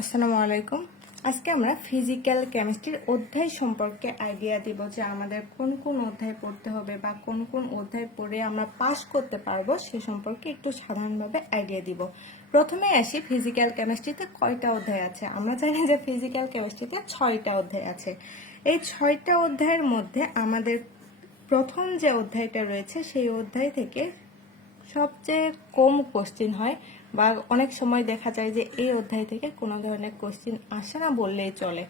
আসসালামু আলাইকুম। আজকে আমরা ফিজিক্যাল কেমিস্ট্রির অধ্যায় সম্পর্কে আইডিয়া দিব যে আমাদের কোন কোন অধ্যায় পড়তে হবে বা কোন কোন অধ্যায় পড়ে আমরা পাস করতে পারব সে সম্পর্কে একটু সাধারণভাবে আইডিয়া দিব। প্রথমে আসি ফিজিক্যাল কেমিস্ট্রিতে কয়টা অধ্যায় আছে? আমরা জানি যে ফিজিক্যাল কেমিস্ট্রিতে ছয়টা অধ্যায় আছে। এই ছয়টা অধ্যায়ের মধ্যে আমাদের প্রথম যে অধ্যায়টা রয়েছে সেই অধ্যায় থেকে সবচেয়ে কম কোশ্চিন হয় বা অনেক সময় দেখা যায় যে এই অধ্যায় থেকে কোনো ধরনের কোশ্চিন আসে না বললেই চলে।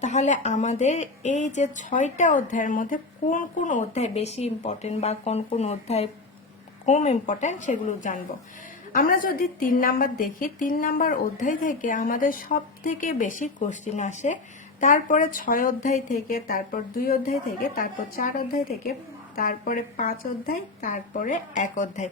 তাহলে আমাদের এই যে ছয়টা অধ্যায়ের মধ্যে কোন কোন অধ্যায় বেশি ইম্পর্টেন্ট বা কোন কোন অধ্যায় কম ইম্পর্টেন্ট সেগুলো জানব। আমরা যদি তিন নাম্বার দেখি, তিন নাম্বার অধ্যায় থেকে আমাদের সব থেকে বেশি কোশ্চিন আসে। তারপরে ছয় অধ্যায় থেকে, তারপর দুই অধ্যায় থেকে, তারপর চার অধ্যায় থেকে তারপরে পাঁচ অধ্যায়, তারপরে এক অধ্যায়।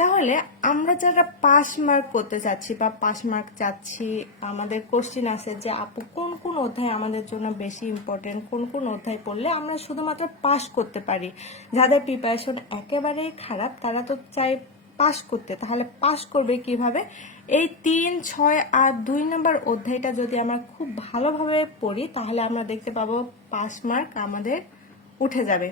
তাহলে আমরা যারা পাস মার্ক করতে চাচ্ছি বা পাস মার্ক চাচ্ছি, আমাদের কোশ্চিন আছে যে আপু, কোন কোন অধ্যায় আমাদের জন্য বেশি ইম্পর্টেন্ট কোন কোন অধ্যায় পড়লে আমরা শুধুমাত্র পাস করতে পারি? যাদের প্রিপারেশন একেবারেই খারাপ, তারা তো চাই পাস করতে। তাহলে পাস করবে কীভাবে? এই তিন, ছয় আর দুই নম্বর অধ্যায়টা যদি আমরা খুব ভালোভাবে পড়ি, তাহলে আমরা দেখতে পাবো পাস মার্ক আমাদের উঠে যাবে।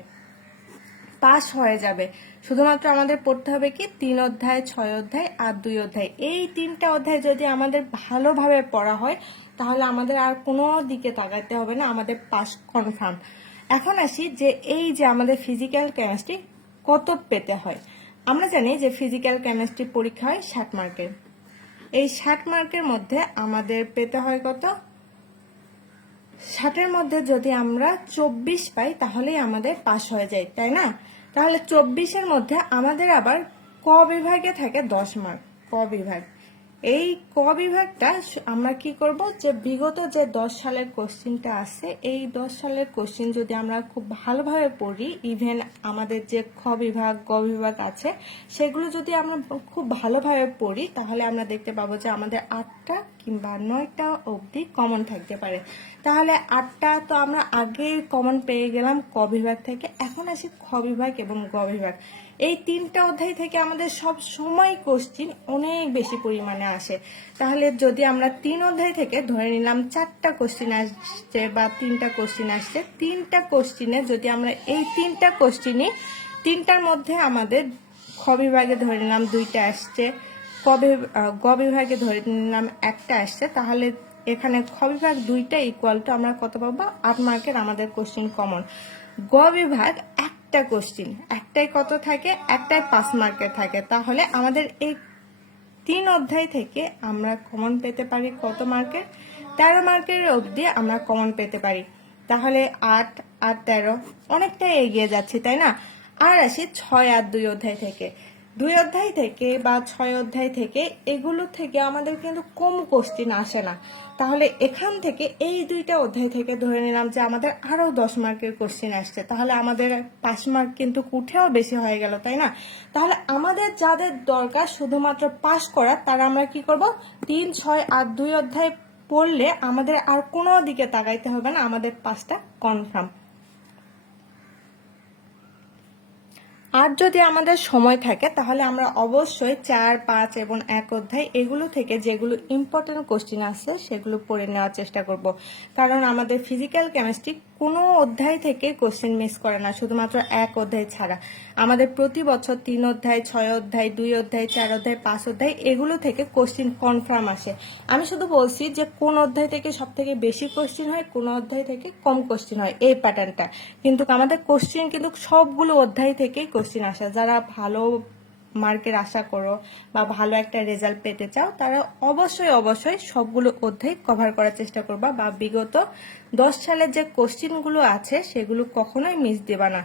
পাস হয়ে যাবে। শুধুমাত্র আমাদের পড়তে হবে কি? তিন অধ্যায়, ছয় অধ্যায় আর দুই অধ্যায়। এই তিনটা অধ্যায় যদি আমাদের ভালোভাবে পড়া হয়, তাহলে আমাদের আর কোনো দিকে তাকাইতে হবে না, আমাদের পাস কনফার্ম এখন আসি যে এই যে আমাদের ফিজিক্যাল কেমিস্ট্রি কত পেতে হয়। আমরা জানি যে ফিজিক্যাল কেমিস্ট্রি পরীক্ষা হয় ষাট মার্কের এই ষাট মার্কের মধ্যে আমাদের পেতে হয় কত? ষাটের মধ্যে যদি আমরা চব্বিশ পাই তাহলেই আমাদের পাস হয়ে যায়, তাই না? তাহলে চব্বিশের মধ্যে আমাদের আবার ক বিভাগে থাকে দশ মার্ক ক বিভাগ। এই ক বিভাগটা আমরা কি করব? যে বিগত যে দশ সালের কোশ্চিনটা আছে, এই দশ সালের কোশ্চিন যদি আমরা খুব ভালোভাবে পড়ি ইভেন আমাদের যে খ বিভাগ, গ বিভাগ আছে, সেগুলো যদি আমরা খুব ভালোভাবে পড়ি, তাহলে আমরা দেখতে পাবো যে আমাদের আটটা কিংবা নয়টা অবধি কমন থাকতে পারে। তাহলে আটটা তো আমরা আগে কমন পেয়ে গেলাম ক বিভাগ থেকে। এখন আসি খ বিভাগ এবং গ বিভাগ। এই তিনটা অধ্যায় থেকে আমাদের সব সময় কোশ্চিন অনেক বেশি পরিমাণে আসে। তাহলে যদি আমরা তিন অধ্যায় থেকে ধরে নিলাম চারটা কোশ্চিন আসছে বা তিনটা কোশ্চিন আসছে, তিনটা কোশ্চিনে যদি আমরা এই তিনটা কোশ্চিনই তিনটার মধ্যে আমাদের খ বিভাগে ধরে নিলাম দুইটা আসছে কবে গ বিভাগে ধরে নিলাম একটা আসছে, তাহলে এখানে খ বিভাগ দুইটা ইকুয়াল টু আমরা কত পাবো? আট মার্কের আমাদের কোশ্চিন কমন গ বিভাগ একটা কোশ্চিন একটাই কত থাকে? একটাই পাঁচ মার্কের থাকে। তাহলে আমাদের এই তিন অধ্যায় থেকে আমরা কমন পেতে পারি কত মার্কের তেরো মার্কের অবধি আমরা কমন পেতে পারি। তাহলে আট আর তেরো, অনেকটাই এগিয়ে যাচ্ছি, তাই না? আর আসি ছয় আর দুই অধ্যায় থেকে। দুই অধ্যায় থেকে বা ছয় অধ্যায় থেকে এগুলো থেকে আমাদের কিন্তু কম কোশ্চিন আসে না। তাহলে এখান থেকে এই দুইটা অধ্যায় থেকে ধরে নিলাম যে আমাদের আরও দশ মার্কের কোশ্চিন আসছে। তাহলে আমাদের পাঁচ মার্ক কিন্তু উঠেও বেশি হয়ে গেল, তাই না? তাহলে আমাদের যাদের দরকার শুধুমাত্র পাস করা, তারা আমরা কি করব? তিন, ছয় আর দুই অধ্যায় পড়লে আমাদের আর কোনো দিকে তাকাইতে হবে না, আমাদের পাঁচটা কনফার্ম আর যদি আমাদের সময় থাকে, তাহলে আমরা অবশ্যই চার, পাঁচ এবং এক অধ্যায় এগুলো থেকে যেগুলো ইম্পর্টেন্ট কোশ্চিন আছে, সেগুলো পড়ে নেওয়ার চেষ্টা করব। কারণ আমাদের ফিজিক্যাল কেমিস্ট্রি কোনো অধ্যায় থেকে কোশ্চেন মিস করে না, শুধুমাত্র এক অধ্যায় ছাড়া। আমাদের প্রতি বছর তিন অধ্যায়, ছয় অধ্যায়, দুই অধ্যায়, চার অধ্যায়, পাঁচ অধ্যায় এগুলো থেকে কোশ্চিন কনফার্ম আসে। আমি শুধু বলছি যে কোন অধ্যায় থেকে সব থেকে বেশি কোশ্চিন হয়, কোন অধ্যায় থেকে কম কোশ্চিন হয়, এই প্যাটার্নটা কিন্তু আমাদের কোশ্চিন কিন্তু সবগুলো অধ্যায় থেকেই কোশ্চিন আসে। যারা ভালো মার্কের আশা করো বা ভালো একটা রেজাল্ট পেতে চাও, তারা অবশ্যই অবশ্যই সবগুলো অধ্যায় কভার করার চেষ্টা করবা বা বিগত দশ সালের যে কোশ্চিনগুলো আছে, সেগুলো কখনোই মিস দেবা না।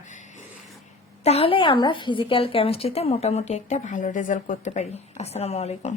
তাহলে আমরা ফিজিক্যাল কেমিস্ট্রিতে মোটামুটি একটা ভালো রেজাল্ট করতে পারি। আসসালামু আলাইকুম।